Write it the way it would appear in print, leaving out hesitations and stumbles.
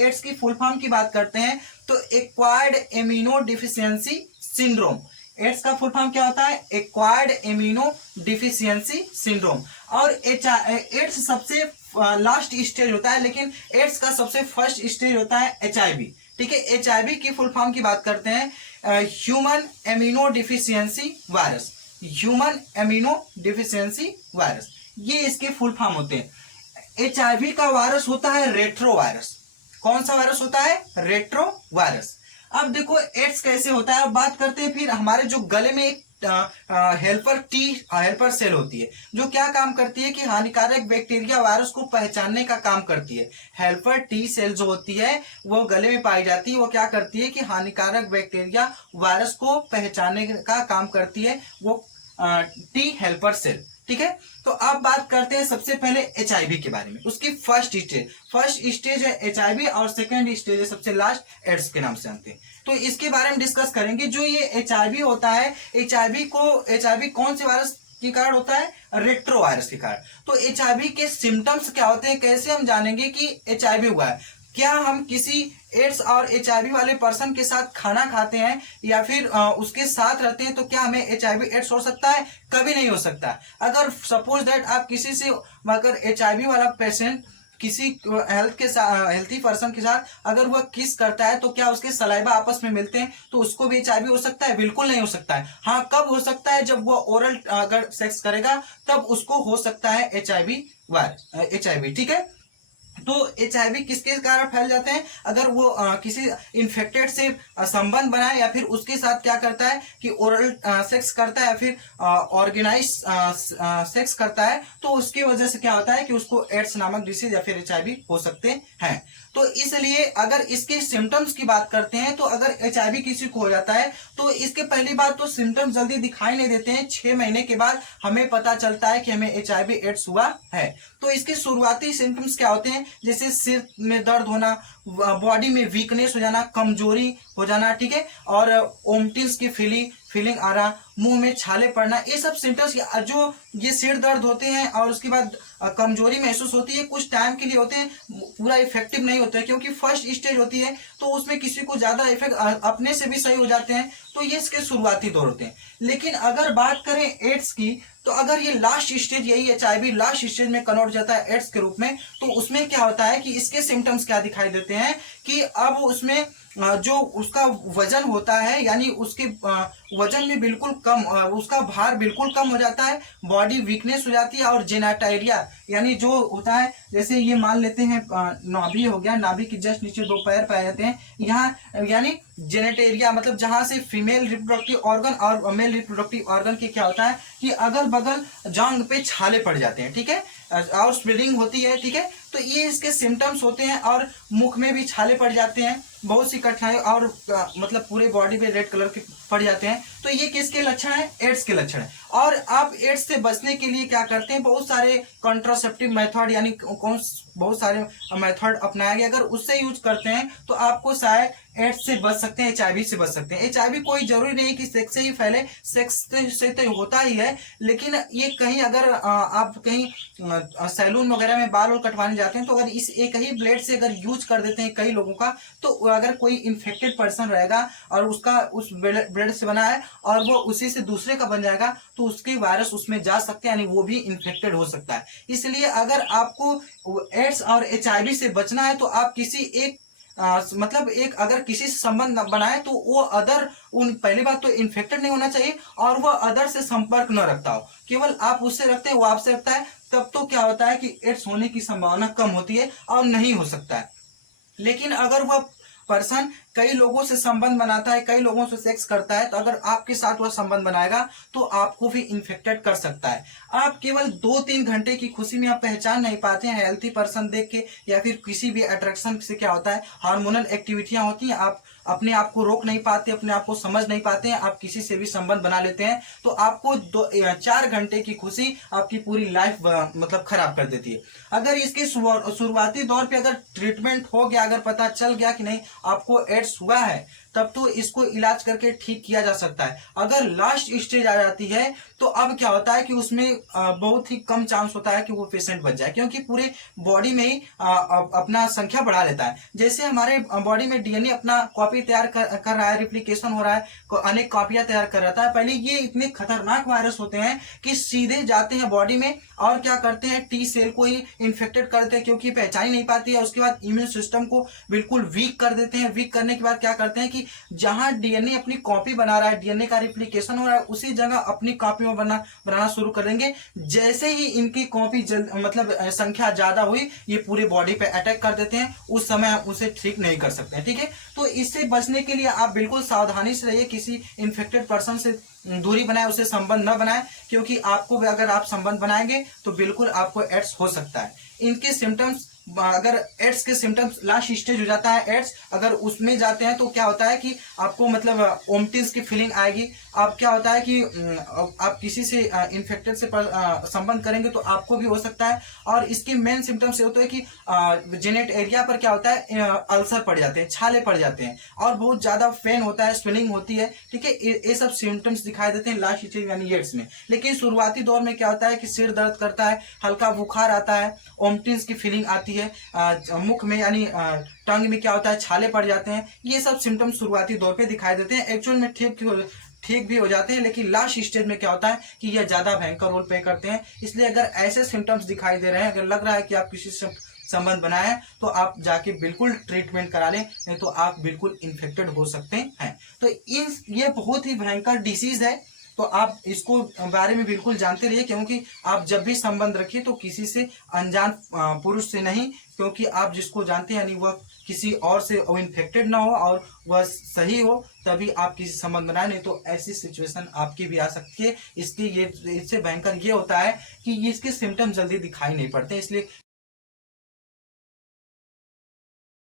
Ads की full form की बात करते हैं तो acquired immunodeficiency syndrome. AIDS का फुल फॉर्म क्या होता है? Acquired immunodeficiency syndrome. और एड्स सबसे लास्ट स्टेज होता है, लेकिन एड्स का सबसे फर्स्ट स्टेज होता है HIV। ठीक है, HIV की फुल फॉर्म की बात करते हैं human immuno deficiency virus. Human immuno deficiency virus, ये इसके फुल फॉर्म होते हैं। HIV का वायरस होता है रेट्रो वायरस। कौन सा वायरस होता है? Retro virus. अब देखो एड्स कैसे होता है, अब बात करते हैं फिर हमारे जो गले में एक हेल्पर सेल होती है, जो क्या काम करती है कि हानिकारक बैक्टीरिया वायरस को पहचानने का काम करती है। हेल्पर टी सेल जो होती है वो गले में पाई जाती है, वो क्या करती है कि हानिकारक बैक्टीरिया वायरस को पहचानने का काम करती है, वो टी हेल्पर सेल। ठीक है, तो अब बात करते हैं सबसे पहले HIV के बारे में। उसकी फर्स्ट स्टेज है HIV और सेकंड स्टेज है सबसे लास्ट एड्स के नाम से जानते हैं। तो इसके बारे में डिस्कस करेंगे। जो ये HIV होता है, HIV कौन से वायरस के कारण होता है? रेट्रो वायरस के कारण। तो HIV के सिम्टम्स क्या होते हैं, कैसे हम जानेंगे कि HIV हुआ है? क्या हम किसी एड्स और HIV वाले पर्सन के साथ खाना खाते हैं या फिर उसके साथ रहते हैं तो क्या हमें HIV एड्स हो सकता है? कभी नहीं हो सकता। अगर सपोज दैट आप किसी से, अगर HIV वाला पेशेंट किसी हेल्थी पर्सन के साथ अगर वह किस करता है तो क्या उसके सलाइवा आपस में मिलते हैं तो उसको भी HIV हो सकता है? बिल्कुल नहीं हो सकता है। हाँ, कब हो सकता है? जब वह ओरल अगर सेक्स करेगा तब उसको हो सकता है HIV। ठीक है, तो HIV किसके कारण फैल जाते हैं? अगर वो किसी इन्फेक्टेड से संबंध बनाए या फिर उसके साथ क्या करता है कि ओरल सेक्स करता है या फिर ऑर्गेनाइज सेक्स करता है, तो उसकी वजह से क्या होता है कि उसको एड्स नामक डिसीज या फिर HIV हो सकते हैं। तो इसलिए अगर इसके सिम्टम्स की बात करते हैं तो अगर HIV किसी को हो जाता है तो इसके पहली बात तो सिम्टम्स जल्दी दिखाई नहीं देते हैं। 6 महीने के बाद हमें पता चलता है कि हमें HIV एड्स हुआ है। तो इसके शुरुआती सिम्टम्स क्या होते हैं? जैसे सिर में दर्द होना, बॉडी में वीकनेस हो जाना, कमजोरी हो जाना, ठीक है, और ओमटिल्स की फीलिंग आ रहा, मुंह में छाले पड़ना, ये सब सिम्टम्स जो ये सिर दर्द होते हैं और उसके बाद कमजोरी महसूस होती है, कुछ टाइम के लिए होते हैं, पूरा इफेक्टिव नहीं होते हैं क्योंकि फर्स्ट स्टेज होती है तो उसमें किसी को ज्यादा इफेक्ट अपने से भी सही हो जाते हैं। तो ये इसके शुरुआती दौर होते हैं। लेकिन अगर बात करें एड्स की तो अगर ये लास्ट स्टेज, यही HIV लास्ट स्टेज में कन्वर्ट जाता है एड्स के रूप में, तो उसमें क्या होता है कि इसके सिम्टम्स क्या दिखाई देते हैं कि अब उसमें जो उसका वजन होता है, यानी उसके वजन में बिल्कुल कम, उसका भार बिल्कुल कम हो जाता है, बॉडी वीकनेस हो जाती है, और जेनाटाइरिया यानी जो होता है, जैसे ये मान लेते हैं नाभि हो गया, नाभि के जस्ट नीचे 2 पैर पाए जाते हैं यहाँ, यानी जेनेटेरिया मतलब जहां से फीमेल रिप्रोडक्टिव ऑर्गन और मेल रिप्रोडक्टिव ऑर्गन के क्या होता है कि अगल बगल जांग पे छाले पड़ जाते हैं, ठीक है, और स्प्लिडिंग होती है, ठीक है। तो ये इसके सिम्टम्स होते हैं, और मुख में भी छाले पड़ जाते हैं, बहुत सी कठिनाई, और मतलब पूरे बॉडी पे रेड कलर के पड़ जाते हैं। तो ये किसके लक्षण है? एड्स के लक्षण है। और आप एड्स से बचने के लिए क्या करते हैं? बहुत सारे कॉन्ट्रासेप्टिव मेथड यानी बहुत सारे मेथड अपनाया गया, अगर उससे यूज करते हैं तो आपको शायद एड्स से बच सकते हैं, HIV से बच सकते हैं। HIV कोई जरूरी नहीं कि सेक्स से ही फैले, सेक्स से तो होता ही है, लेकिन ये कहीं अगर आप कहीं सैलून वगैरह में बाल कटवाने जाते हैं तो अगर इस एक ही ब्लेड से अगर यूज कर देते हैं कई लोगों का, तो अगर कोई इन्फेक्टेड पर्सन रहेगा और उसका उस ब्लेड से बना है और वो उसी से दूसरे का बन जाएगा तो उसके वायरस उसमें जा सकते हैं, यानी वो भी इन्फेक्टेड हो सकता है। इसलिए अगर आपको एड्स और HIV से बचना है तो आप किसी एक मतलब एक अगर किसी से संबंध बनाए तो वो अदर पहली बात तो इन्फेक्टेड नहीं होना चाहिए और वो अदर से संपर्क न रखता हो, केवल आप उससे रखते हैं वो आपसे रखता है, तब तो क्या होता है कि एड्स होने की संभावना कम होती है और नहीं हो सकता है। लेकिन अगर वह पर्सन कई लोगों से संबंध बनाता है, कई लोगों से सेक्स करता है, तो अगर आपके साथ वह संबंध बनाएगा तो आपको भी इन्फेक्टेड कर सकता है। आप केवल 2-3 घंटे की खुशी में आप पहचान नहीं पाते हैं हेल्थी पर्सन देख के, या फिर किसी भी अट्रैक्शन से क्या होता है, हार्मोनल एक्टिविटियां होती हैं, आप अपने आप को रोक नहीं पाते, अपने आप को समझ नहीं पाते हैं, आप किसी से भी संबंध बना लेते हैं, तो आपको 4 घंटे की खुशी आपकी पूरी लाइफ मतलब खराब कर देती है। अगर इसके शुरुआती दौर पे अगर ट्रीटमेंट हो गया, अगर पता चल गया कि नहीं आपको एड्स हुआ है, तब तो इसको इलाज करके ठीक किया जा सकता है। अगर लास्ट स्टेज आ जाती है तो अब क्या होता है कि उसमें बहुत ही कम चांस होता है कि वो पेशेंट बच जाए, क्योंकि पूरे बॉडी में ही अपना संख्या बढ़ा लेता है। जैसे हमारे बॉडी में डीएनए अपना कॉपी तैयार कर रहा है, रिप्लिकेशन हो रहा है, अनेक कॉपियां तैयार कर रहा है। पहले ये इतने खतरनाक वायरस होते हैं कि सीधे जाते हैं बॉडी में और क्या करते हैं, टी सेल को ही इन्फेक्टेड करते हैं, क्योंकि पहचान ही नहीं पाती है। उसके बाद इम्यून सिस्टम को बिल्कुल वीक कर देते हैं। वीक करने के बाद क्या करते हैं कि जहां डीएनए अपनी कॉपी बना रहा है, डीएनए का रिप्लिकेशन हो रहा है, उसी जगह अपनी कॉपी में बनाना शुरू कर देंगे। जैसे ही इनकी कॉपी मतलब संख्या ज्यादा हुई, ये पूरे बॉडी पे अटैक कर देते हैं। उस समय आप उसे ठीक नहीं कर सकते हैं। ठीक है, तो इससे बचने के लिए आप बिल्कुल सावधानी से रहिए। किसी इन्फेक्टेड पर्सन से दूरी बनाए, उसे संबंध न बनाए, क्योंकि आपको अगर आप संबंध बनाएंगे तो बिल्कुल आपको एड्स हो सकता है। इनके सिम्टम्स, अगर एड्स के सिम्टम्स लास्ट स्टेज हो जाता है एड्स, अगर उसमें जाते हैं तो क्या होता है कि आपको मतलब ओमटिस की फीलिंग आएगी। अब क्या होता है कि आप किसी से इन्फेक्टेड से संबंध करेंगे तो आपको भी हो सकता है। और इसके मेन सिम्टम्स ये होते हैं कि जेनेट एरिया पर क्या होता है, अल्सर पड़ जाते हैं, छाले पड़ जाते हैं, और बहुत ज्यादा पेन होता है, स्वेलिंग होती है। ठीक है, ये सब सिम्टम्स दिखाई देते हैं लास्ट स्टेज यानी एड्स में। लेकिन शुरुआती दौर में क्या होता है कि सिर दर्द करता है, हल्का बुखार आता है, ओमटिस की फीलिंग आती है, मुख में यानी टंग में क्या होता है, छाले पड़ जाते हैं। ये सब सिम्टम्स शुरुआती दौर पे दिखाई देते हैं। एक्चुअल में ठीक भी हो जाते हैं, लेकिन लास्ट स्टेज में क्या होता है कि यह ज्यादा भयंकर रोल प्ले करते हैं। इसलिए अगर ऐसे सिम्टम्स दिखाई दे रहे हैं, अगर लग रहा है कि आप किसी से संबंध बनाए, तो आप जाके बिल्कुल ट्रीटमेंट करा लें, नहीं तो आप बिल्कुल इन्फेक्टेड हो सकते हैं। तो ये बहुत ही भयंकर डिसीज है, तो आप इसको बारे में बिल्कुल जानते रहिए, क्योंकि आप जब भी संबंध रखिए तो किसी से अनजान पुरुष से नहीं, क्योंकि आप जिसको जानते हैं यानी वह किसी और से इन्फेक्टेड ना हो और वह सही हो, तभी आप किसी संबंध बनाए, नहीं तो ऐसी सिचुएशन आपकी भी आ सकती है। इसके ये इससे भयंकर ये होता है कि इसके सिम्टम जल्दी दिखाई नहीं पड़ते, इसलिए